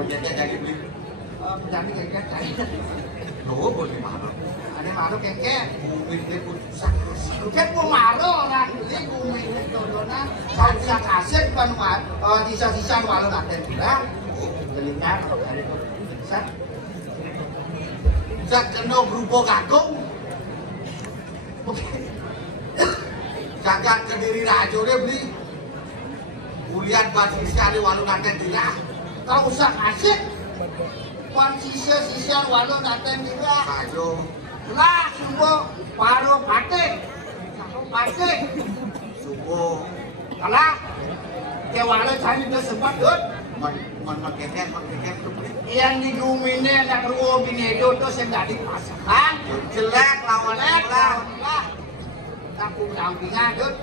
penjajah jadi beli Penjani kengkek cari. loh boleh marah Ada maru kengkek. kumin dia pun susah Kan ku maru orang ini kumin dodona. Saya kasih kan sisa-sisa walau nanti bilang. Belikan dari bisa. bisa kena berubah kagum Oke. jagat ke diri rajo dia beli kuliah bagi sekali walau nanti tidak Kau usah kasih. Wan sisa-sisa walau nanti bilang. ayo Lah semua paruh patik. Patik. subuh Kalah. Kewala cari dia sempat dud. mengkeket tuh beli Yang di Gumine nak ruo bini itu saya nggak dipasang. jelek lawan Lah. Aku dampingan dud.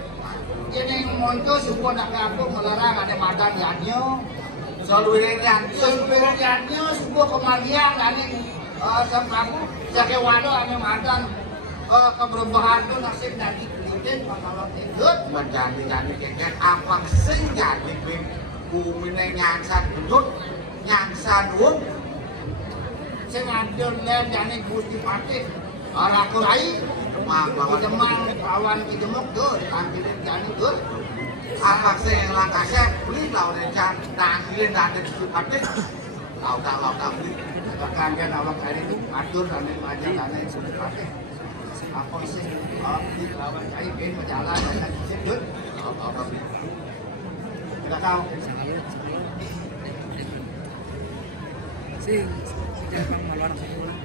Jadi muncul semua nak aku melarang ada madan yanyo. seluruhnya Seluruh yanyo semua kemarian ani aku jaga wado ane madan keberbahan tu nasib dari kelihatan masalah itu. menjadi keket apa sih jadi kumine nyangsan duduk nyangsan wong Saya ngambil lem jane gusti patik. Orang aku rai. demam lawan Demam kawan dijemuk tuh tampilin jane tuh. apa sih yang langkahnya beli lawan yang nangilin nanti disupati lau beli Bahkan kan awak hari itu atur dan aja karena itu patik. Apa sih? Di lawan cai ben berjalan dan disebut. lau beli Kita tahu. Sing jangan maluan sekolah.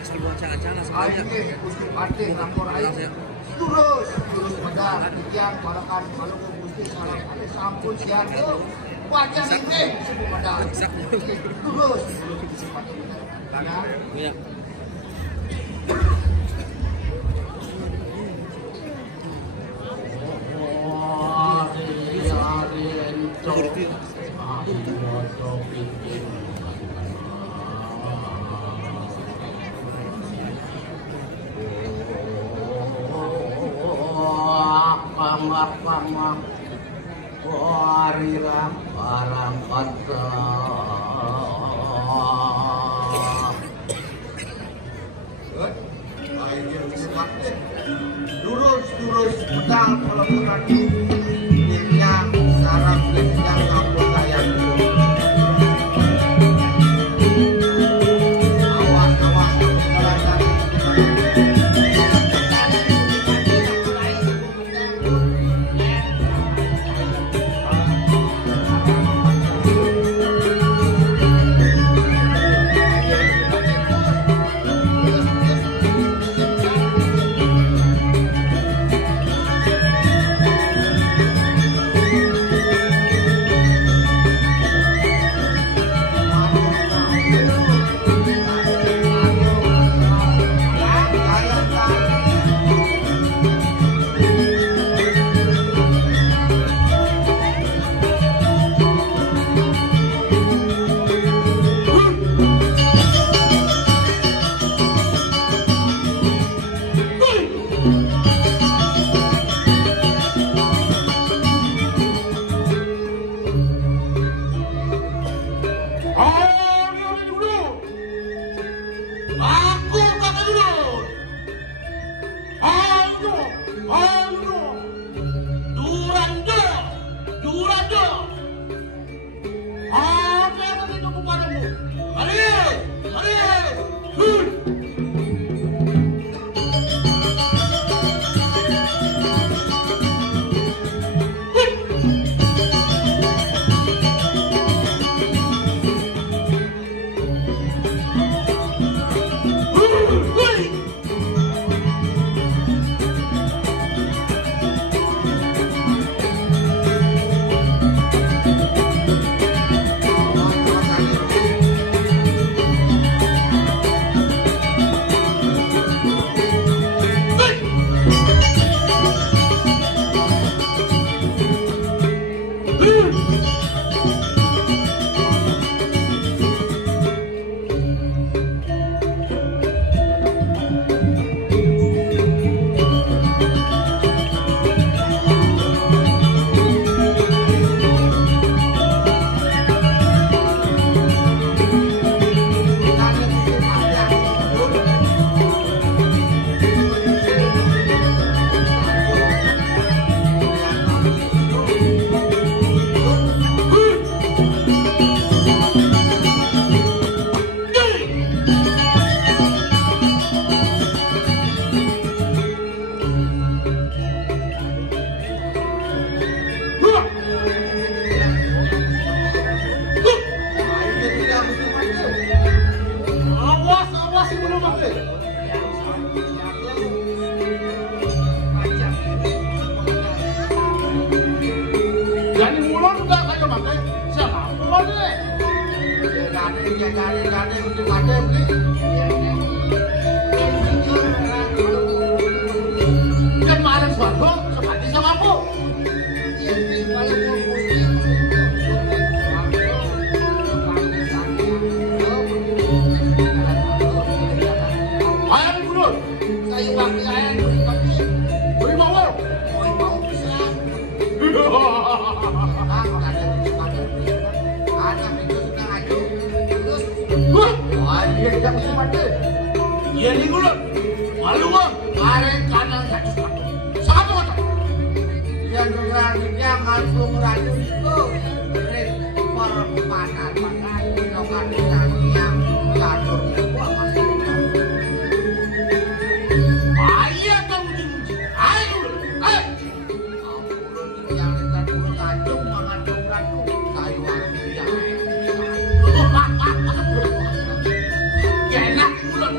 Asal baca aja lah sebenarnya. Ayo gusti patik lapor ayo. Terus pada demikian balakan kalau gusti salah ada sampun siar tuh. Wajah ini suku pada. Terus. Karena Iya. Lurus pedal kalau kaki yang saraf yang kampung kayak awas gade untuk gade beli. Kan malam suatu seperti sama aku. Ayam dulu, saya bagi ayam beri mau bisa. Dia mesti mati. Dia ni gulut. Malu ah. Karen kanan satu. Siapa kata? Yang gerak yang langsung raju itu perpanan pakai lokan yang catur gua masih. Ayah kamu dimuji. Ayo. Yang catur kacung mengandung raju kayu dia. Enak gulut.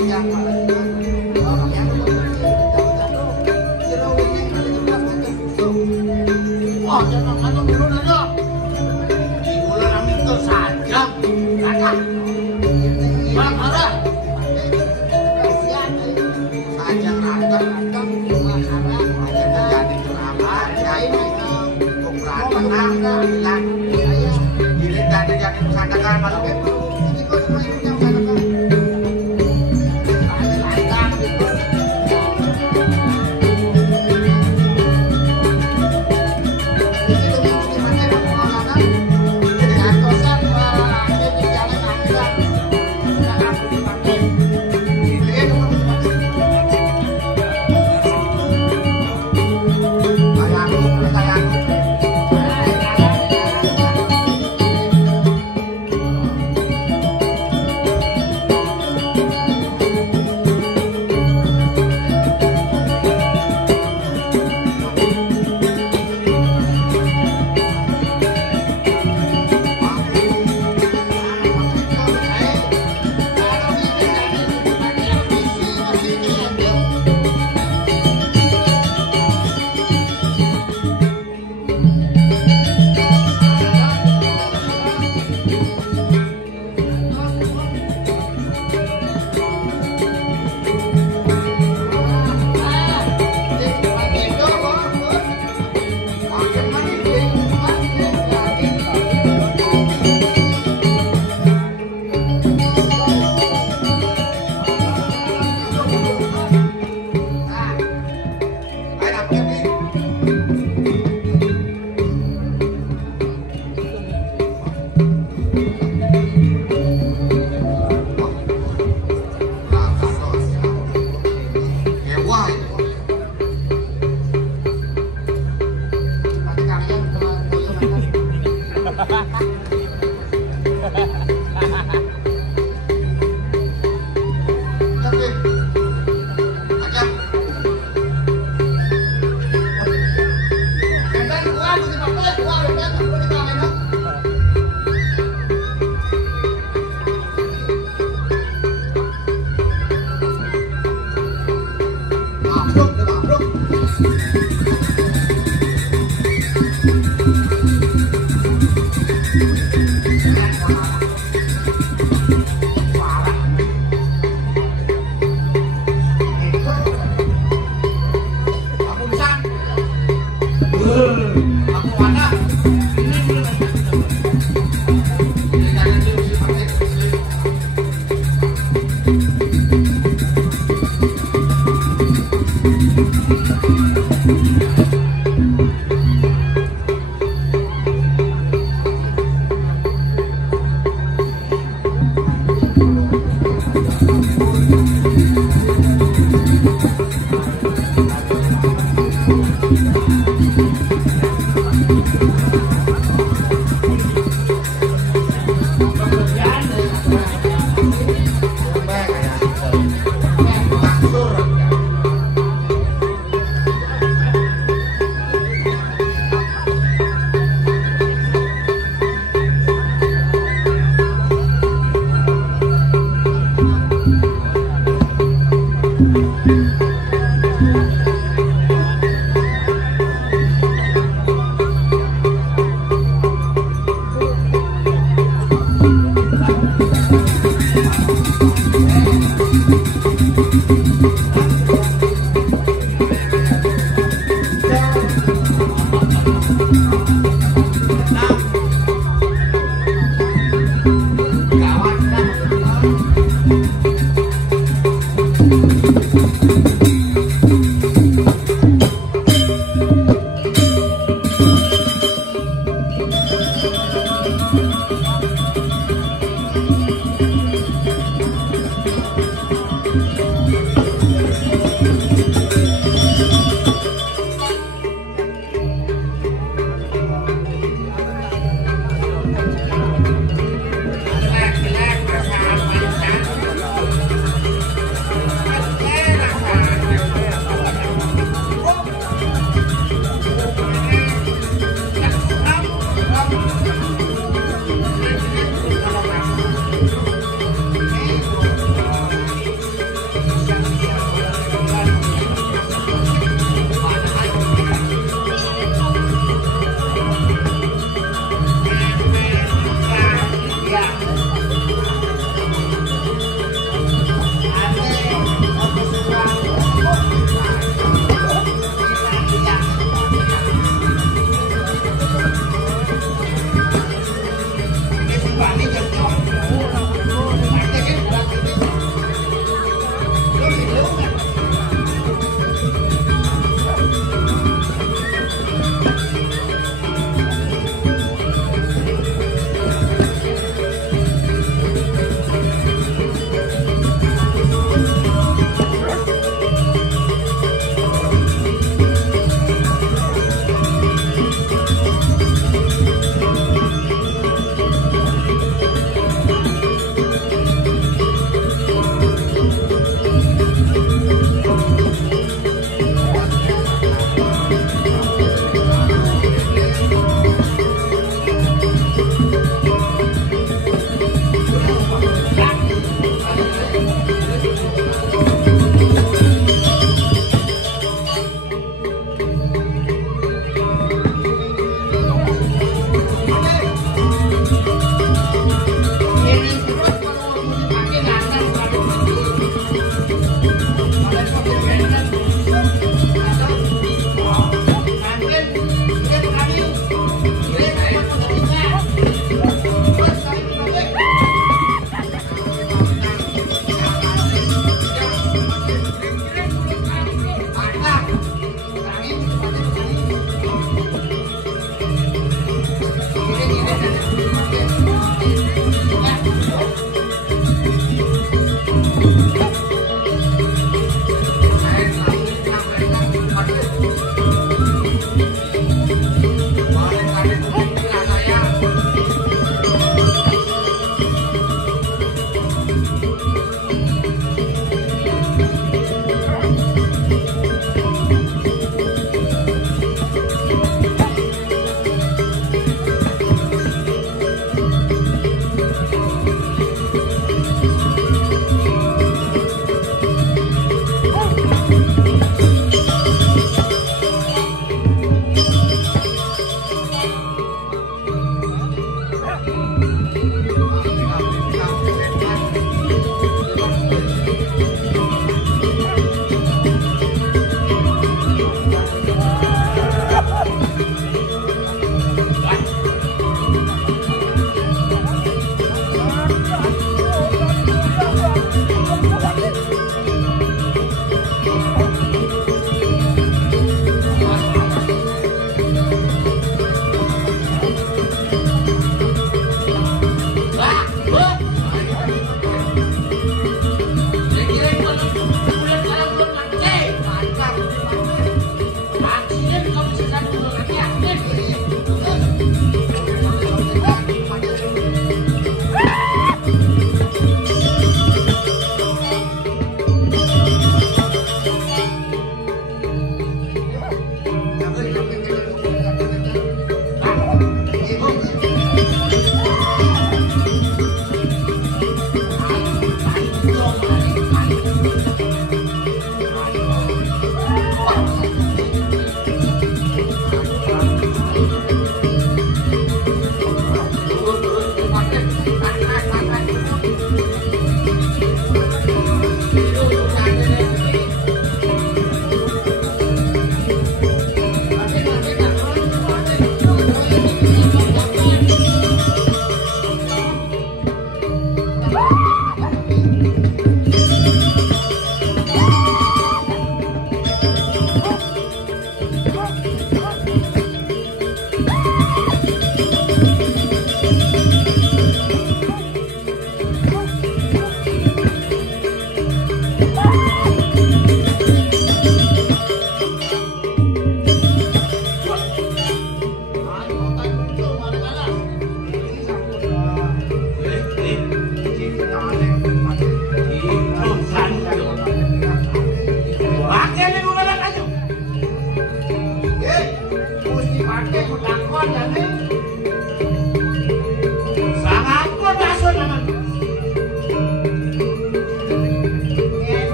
yang malah orang yang wah jangan ada dulu nanya di bulan amin itu saja kakak bang ada Saja rantang aja terjadi ceramah untuk berantem bilang diri dan jadi pesantren malu Kawan Kiri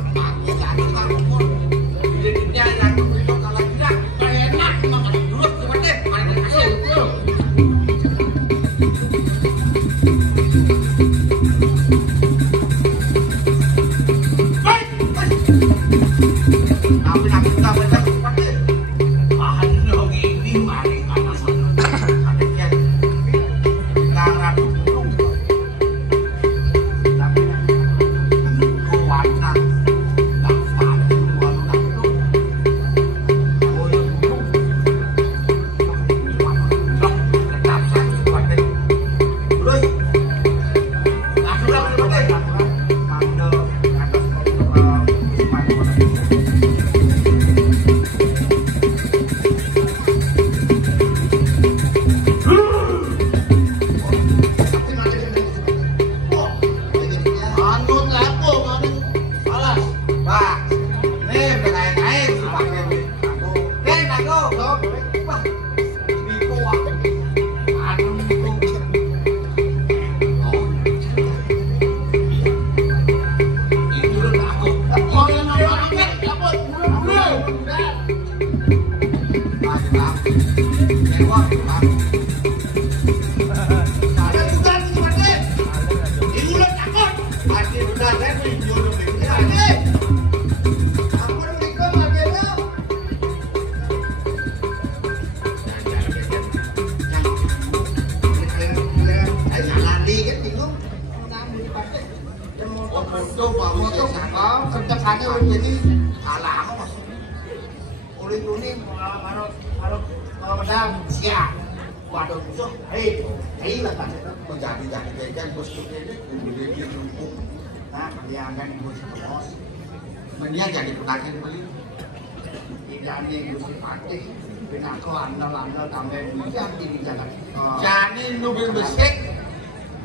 Pakai jadi kita kumpul. Hidupnya yang itu kalau tidak enak makan terus seperti mana hasil. Jadi petani beli. Jadi gusti patih, pinako andal-andal tambah bijak di jalan. Jadi nubil besek,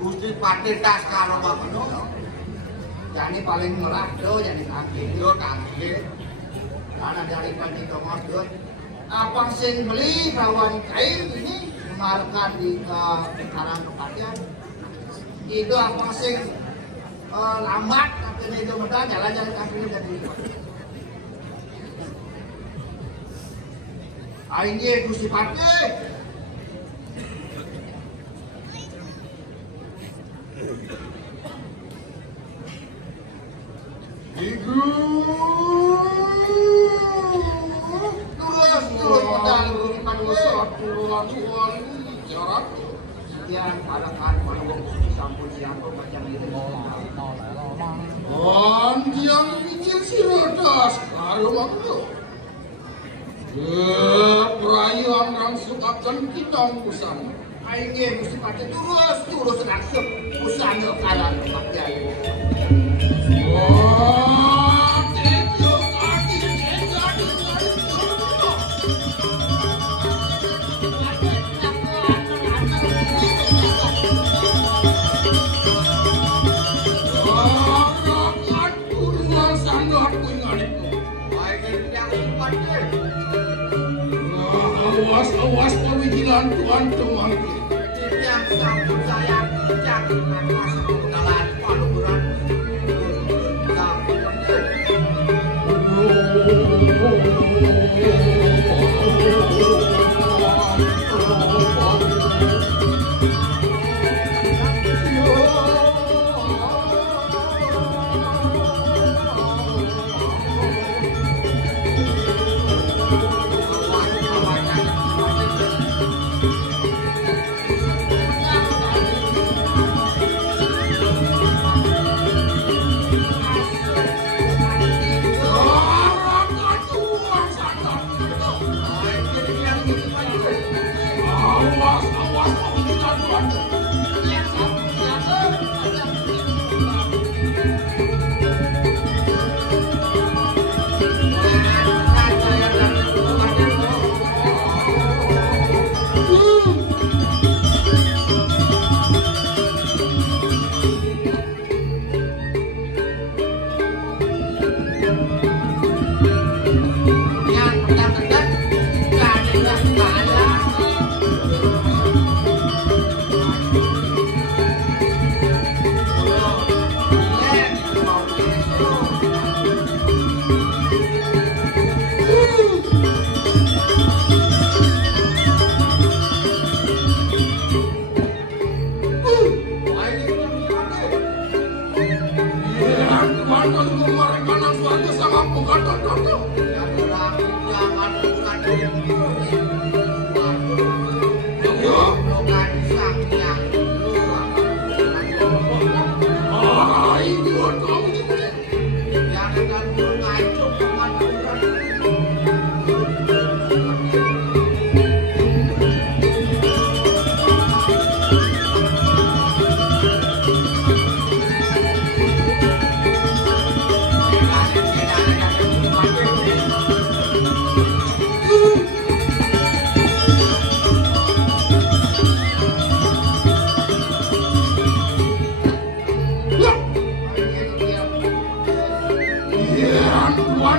gusti patih das karo bapak. Jadi paling murah do, jadi kaki. Karena dari pagi ke masjid, apa sing beli kawan kain ini memarkan di sekarang tempatnya. Itu apa sing lambat, katanya itu mudah jalan-jalan kakinya jadi. Ini gusti patih. Ibu, terus modal jarak. Sekian alasan malu sampun siapa macam itu. Yang mikir si rodas kalau waktu. Perayaan langsung akan kita usang. Aingnya mesti pakai terus langsung usang kalah pakai. Awas pawijilan Tuhan temangku. Yang sampun saya jangan masa kedalan paluran. bukan tonton. Jangan bukan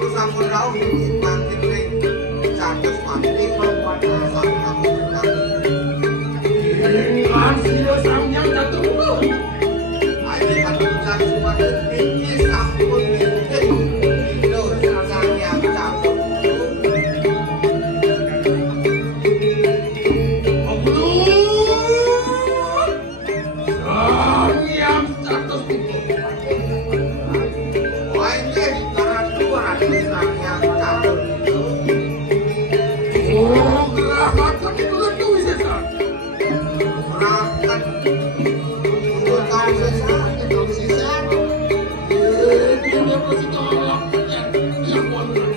aku sampun rawuh manting ring catus manting Sila samyang jatuh. ayo kan bisa semua iki sampun itu samyang catus Samyang jatuh. wah ini karena dua samyang catus Oh, gerakan itu tentu bisa. rakan tahun sesat itu sesat Dia masih tolak. Dia boleh.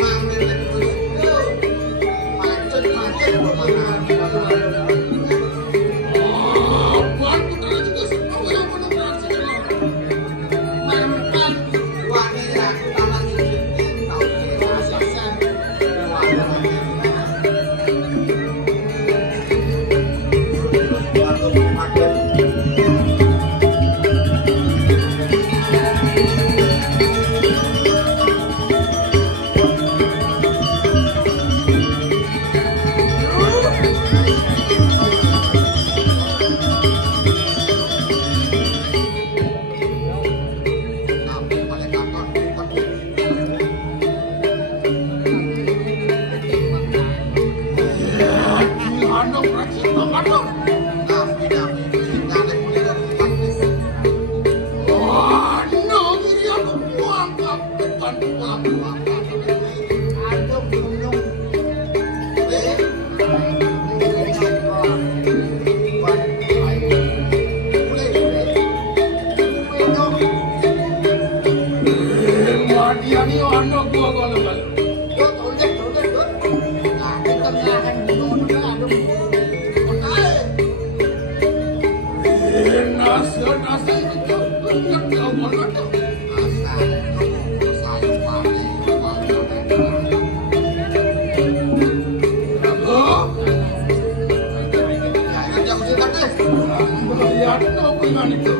mantin itu macet kemana Buat putra juga semua yang menunggu Memang wanita utama itu tahun sesat anak raksa anak. Anak diri aku buang depan pulang. Dia ni anak gua kalau nasi itu enggak boleh. Ya, no punya itu.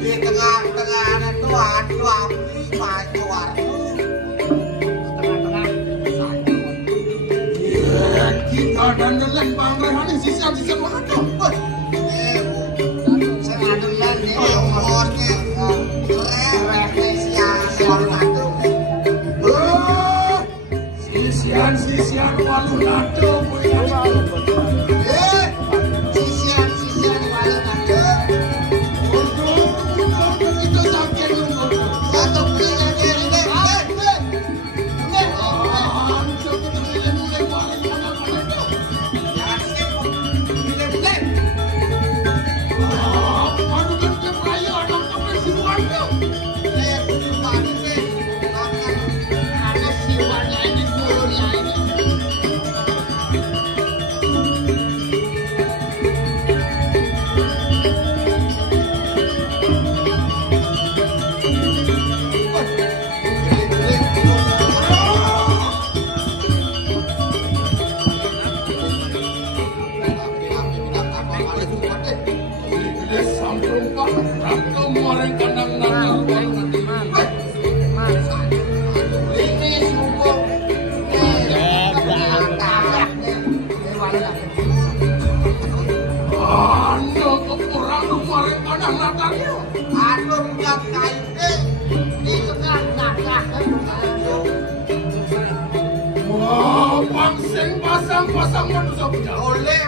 Di tengah-tengah itu ada api maju warna. Kita dandalan Bang Rehan sisa-sisa mana tuh? Sengadulan nih umurnya Sisian walu nado punya. sisian walau nanti Itu sakit atau pasang manusia punya. Oleh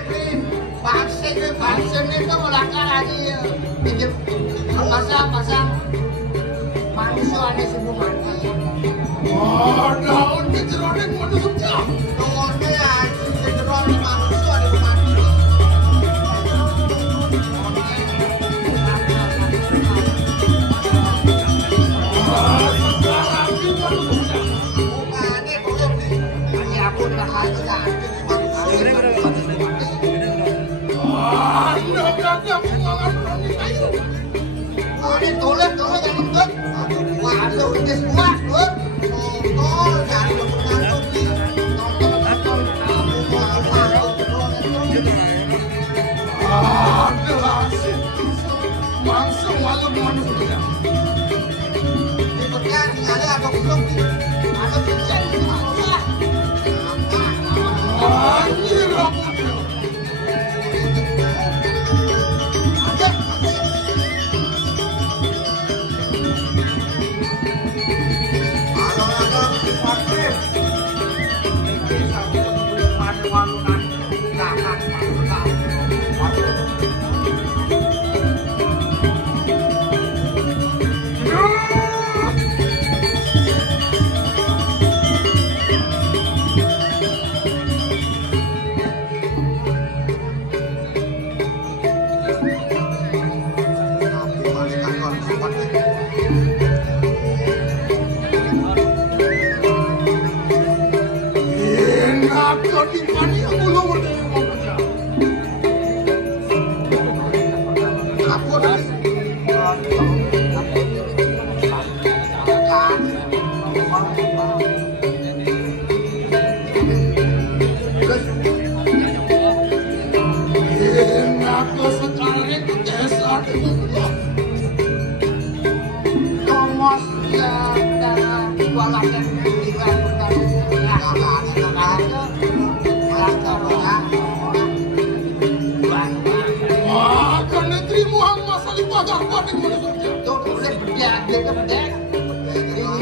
vaksin itu melanggar lagi. Pasang manusia ane sebelum mati. Oh, daun kejeronek manusia. Daunnya anjing kejeronek manusia ane mati. Bukannya belum nih. Ini aku tak aja anjing manusia. Ini tolak jangan ngebet. Waduh, udah kuat, bro. Tol, jangan ngebet nih. Langsung malu manusia. Berikutnya tinggalnya ada belum nih? Ada hujan di mana? Anjir rambutnya.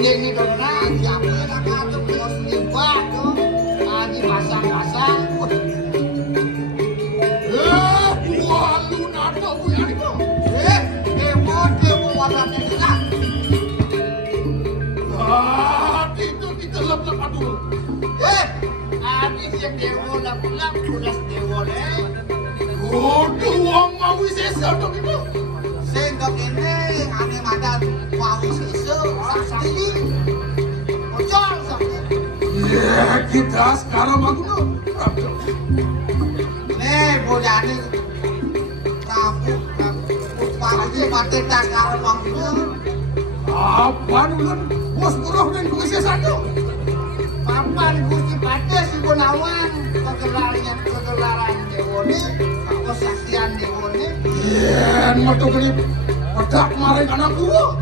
Ini karena siapa yang akan tuh selingkuh tuh lagi pasang-pasang. Walu nada punya itu. Demo warnanya cerah. Itu kita lep-lep dulu. Habis yang demo nak pulang pulas demo deh. Uang mau sisa dong itu. Sendok ini ane madan mau sisa sakti. Bocor sakti. Ya kita sekarang aku Nih bojani kamu pasti mati tak sekarang waktu. apa bulan bos buruh dan kuisi satu. Papan gusti pada si Gunawan kegelaran dewone, kesaksian dewone. Yen metu kelip pedak maring anak gua.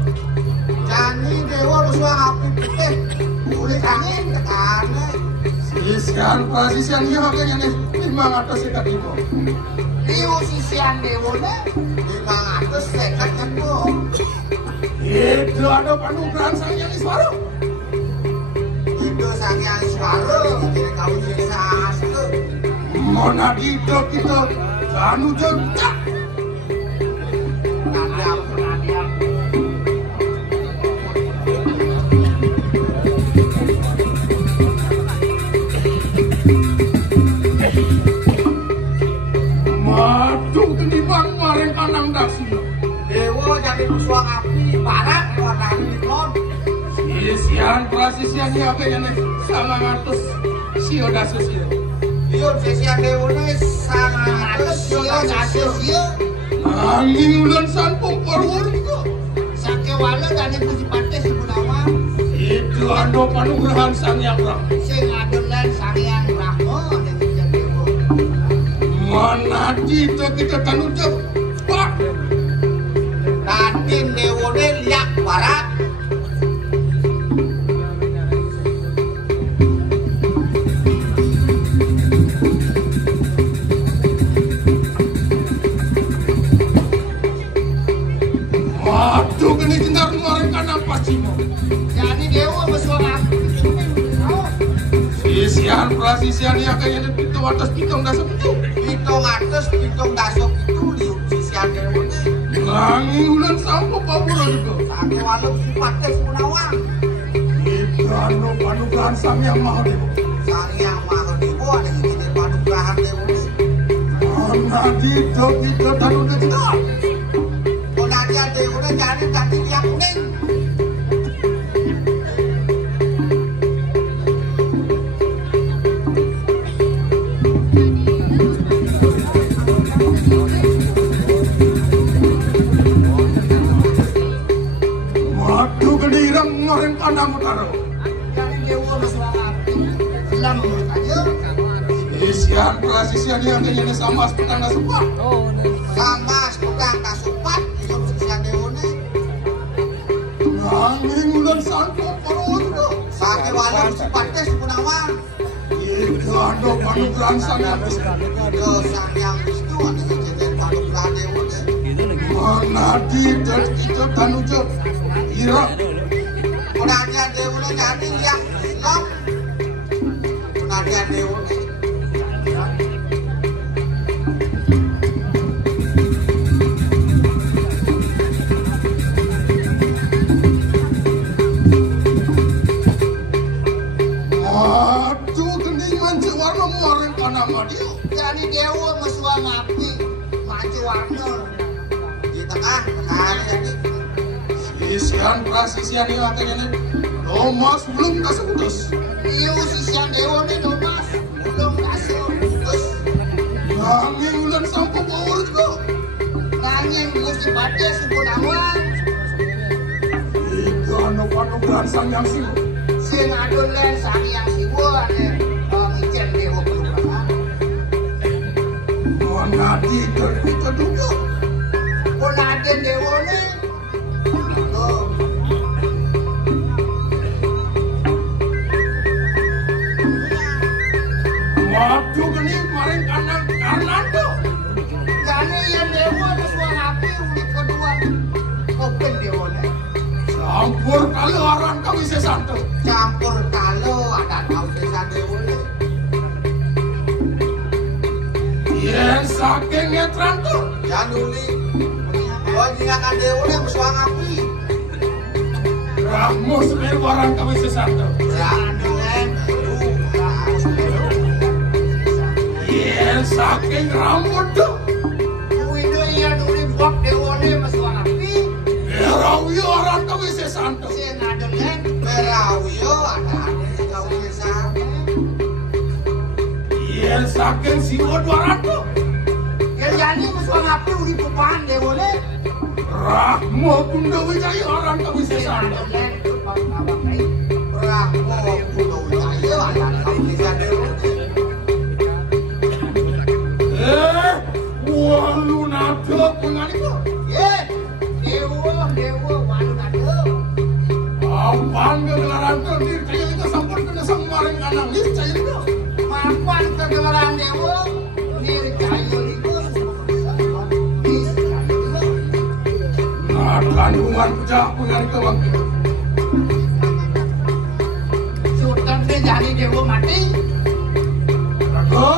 Jani dewa lu suang api putih, kulit angin tekane. Sisian pasisian iya kayaknya nih 500 sekat ibu. Liu sisian dewone 500 sekat kepo. Itu ada panugrahan sang yang iswaro. Itu sang yang suara, jadi kau sisa asli. Mana kita anu jentak. Nadiam. Madung tenimbang maring kanang dasi. Dewa jadi suang api, barat warna hitam. Sisian prasisian iya kayaknya nih 900 sio dasus iya. Liu sisian dewone 100 sio dasus sio. Angin ulan sampung perwur itu. Sakewala dan ibu si Pate si Gunawan. Itu ando panugrahan sang yang rang. Sing adonan Sang-Hyang Brahma dan sisian dewa. Mana kita tanggung jawab. Pak. Raden dewone liak barat. Waduh, kini tinggal kemarin kan apa sih mo? Jadi dewa bersuara api. Sisian prasisian ya kayaknya itu atas pitong dasar itu. Pitung atas, pitung dasok itu liu sisian dewone. Langi ulan sampo pabura juga. Ake walau sifatnya sepunawang. Ikano panugrahan Sang Yang Maha Dewa. Sang Yang Maha Dewa ada ini panugrahan Dewa. Mana kita tanu kita. Kalau dia Dewa jadi kaki yang kuning. Madu gedirang ngoreng pandang utara. Jadi Dewa masalah apa? Selam menurut aja. Isian prasisian yang kayaknya sama sepedang sempat. Sama bukan kasupat hidup sisa Dewa nih. Langi ulan sampo pabura juga. Ake walau sifatnya sepunawang. Ikano panugrahan Sang Yang Maha Dewa. Ke Sang Yang Wisnu ada ini panugrahan Dewa nih. Gitu lagi. Mana kita tanu je. Ira. Kalau dia Dewa jadi yang Islam. Kalau dia Dewa Aduh, geni manci warna muareng panama dia. jadi Dewa mesua ngapi maju warna di tengah hari ini Isian prasisian yang kayaknya Domas belum kasih putus. iyo sisa Dewa nih domas belum kasih terus Langi ulan sampo pabura juga. nangin gusti pade sepunawang Ikano panugrahan Sang Yang Siwa. sing adon len Sang Yang Siwa nih ngicen Dewa perubahan Mana kita juga. kalau ada Dewa nih tuh Madu geni mareng kanan tuh. jadi yang Dewa mesua ngapi unik kedua open Dewa nih Campur kali orang kami sesanto. campur kalau ada tahu desa Dewa nih Yen saking ngetran tuh. Januli, oh nyingakan Dewa nih mesua ngapi Kamu sebenarnya orang kami sesanto. jangan Yen saking rambut tuh. Wino iya nuli bok Dewa nih mesua ngapi Rawi orang kami sesanto. sing adon len berawio ada kau desa Yen saking siwa 200. ya jadi mesua ngapi uli pupahan Dewa nih Rahmo Bunda Wijaya orang kami sesanto. Rahmo Pulau Jaya ada kau desa Dewa nih Walu nado penganiku. ye Dewa walun ada Apaan kegelaran tuh dir kaya itu sampun kena samaring kanang dir caya itu. mapan kegelaran Dewa diri kayu itu Nah, kandungan pecah penganiku waktu. sultan teh jadi Dewa mati Rago,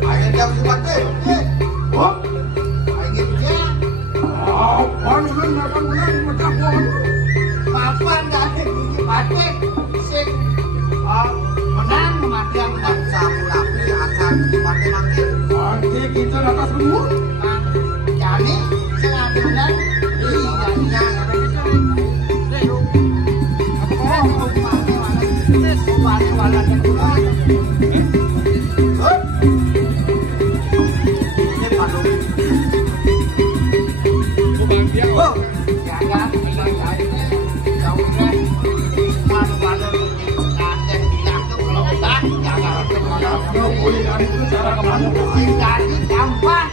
ayo jam sepatu wah, ayo dia apaan udah makan menang pecah pohon. mapan dari gigi mati sing menang mati yang menang sapu api asal mati mati Nanti kita atas lumur. jadi sing adonan jadinya Nah, boleh hari itu cara kemana? Jadi campak,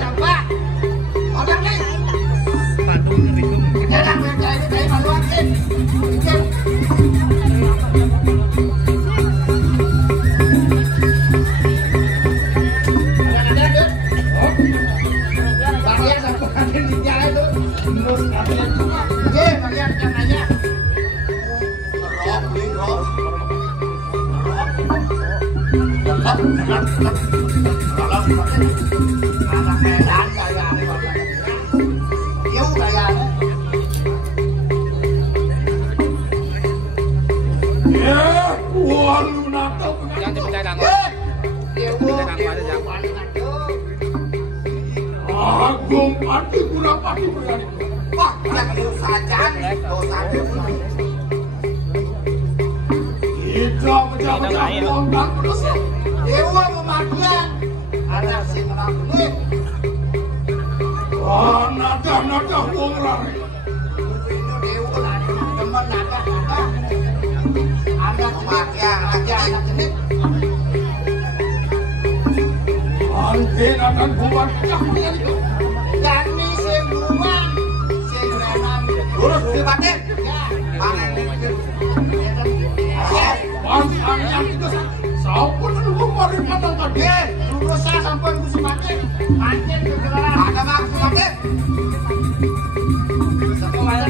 campak. Orang nih, Bandung ngerikum. enak dari maluatin. Bagian satu kaki di jalan itu, bagian kanannya. Rob, rob. Walu nakal. Jangan dipercaya dang. Dewa, Agung Pati kurang pati berani. Wah, yang diusahakan dosa Kita menjaga uang dan penuh. Dewa mematian anak sing rambut. Nada uang lari. Itu Dewa teman naga. Anak kematian aja anak ini. Anten akan buat cahaya itu. Kami sebelumnya sebenarnya urus dibatin. Pangan Bangsa yang itu sampun menunggu mari matang tadi. urus saya sampai musim mati. Pancen kegelaran. Ada maksud mati. Semuanya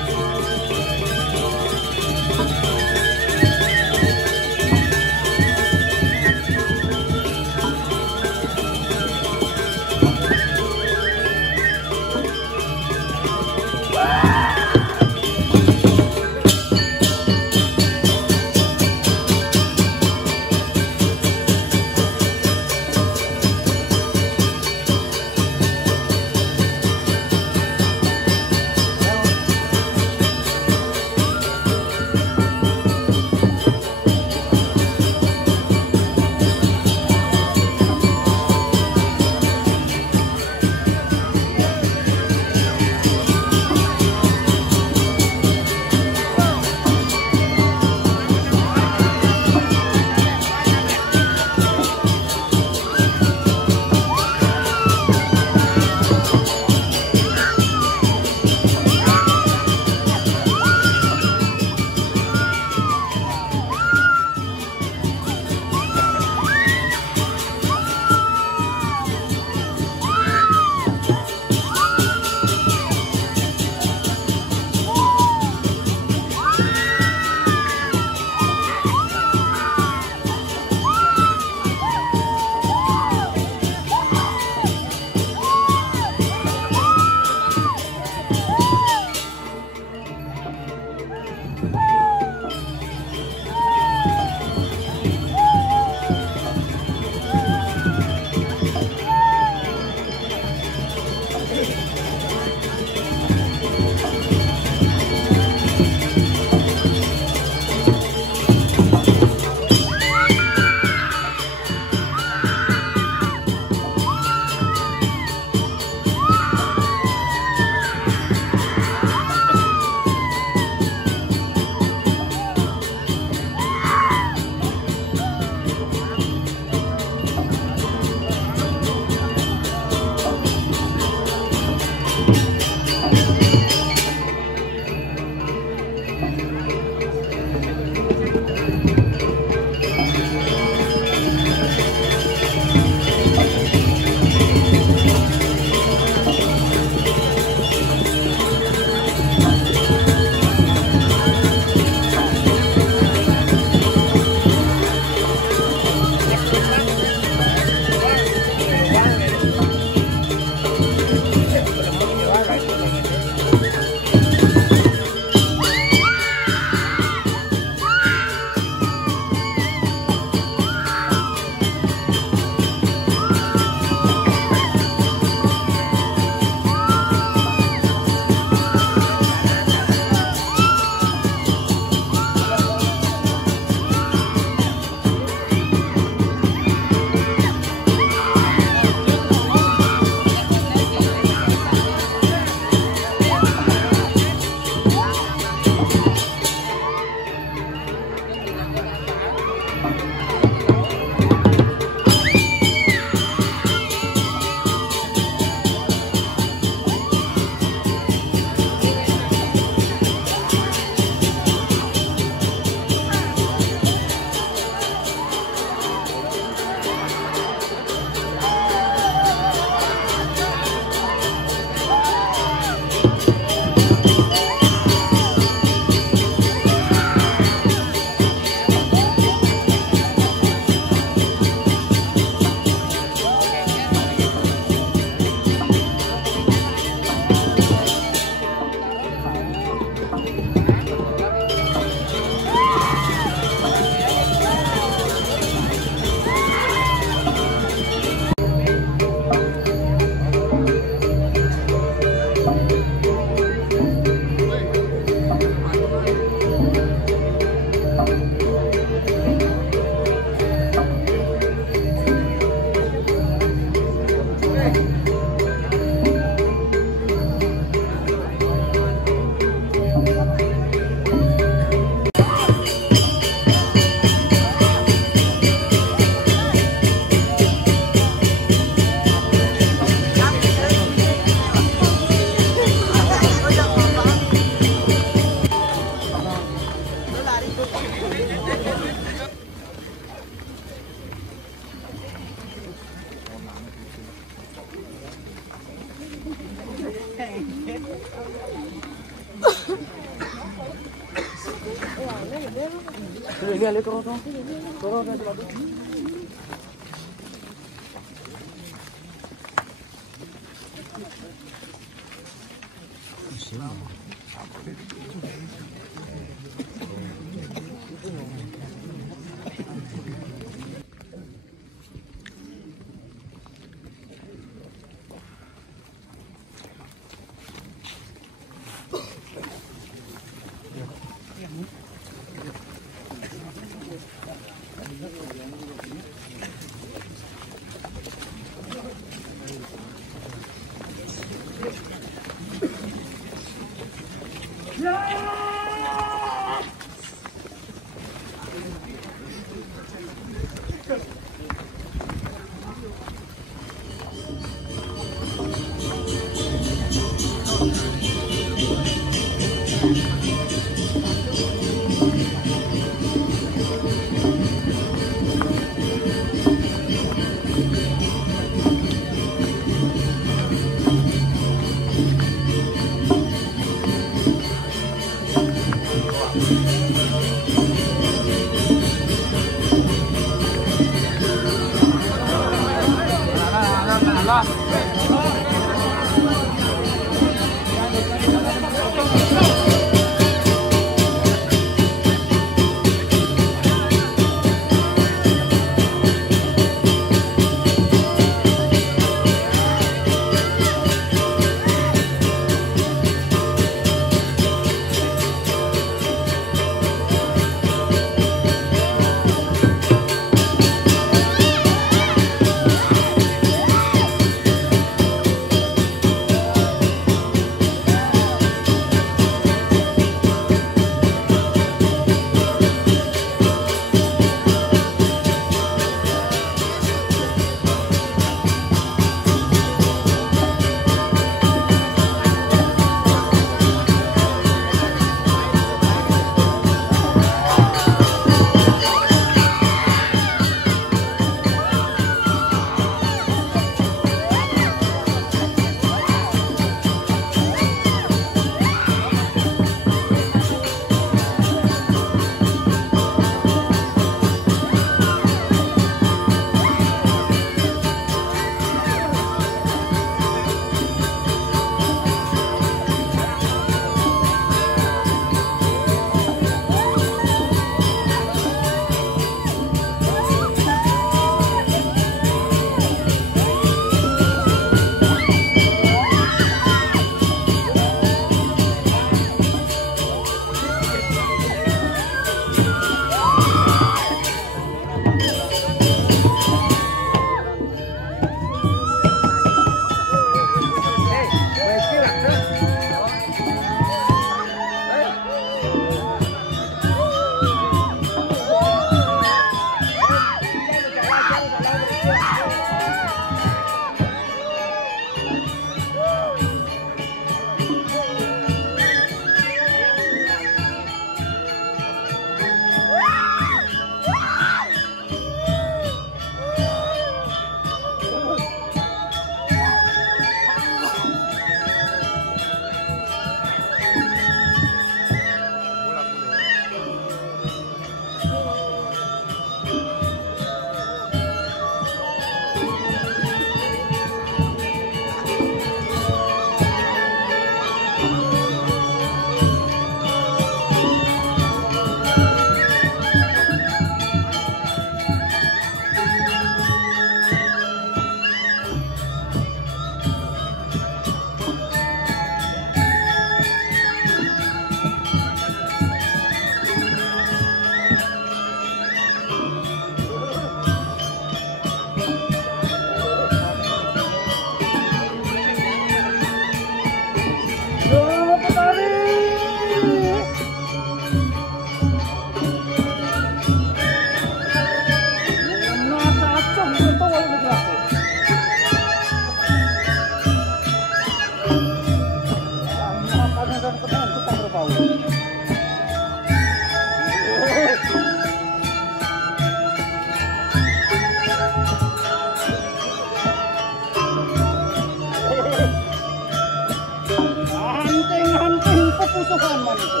Hunting-hunting pepusukan man itu.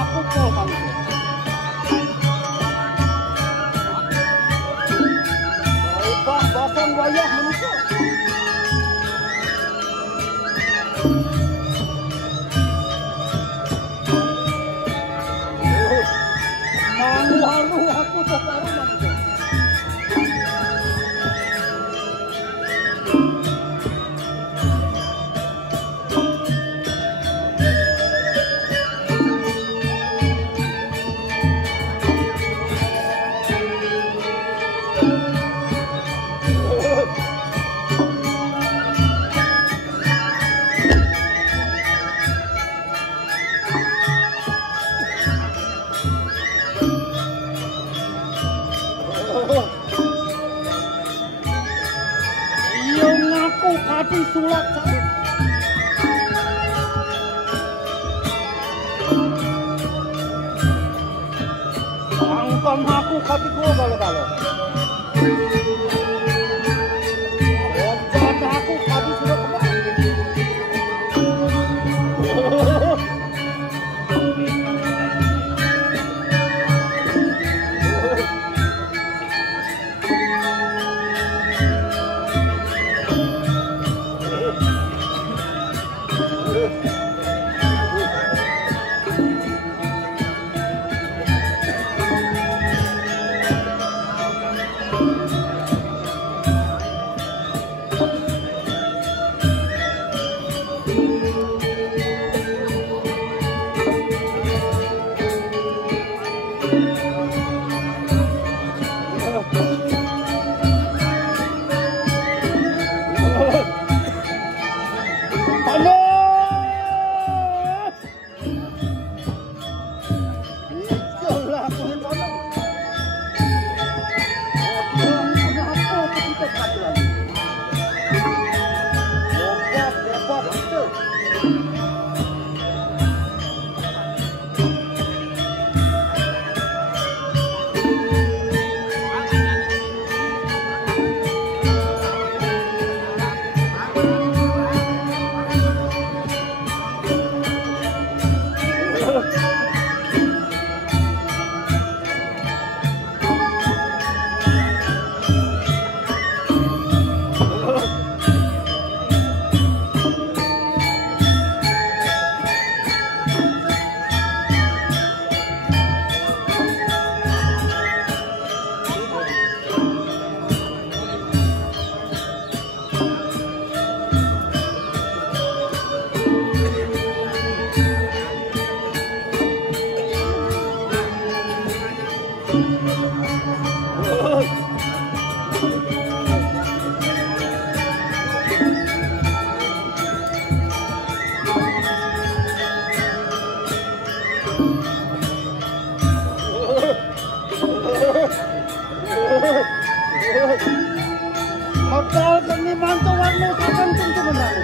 aku pol manusia. Bapak basang wayah manusia. Malu-malu aku sekarang manusia. Kati sulak saya. Angkam aku kati gua kalau. Obat aku kati sudah kembali. Hotel kami mantau warna kapan tentu benar.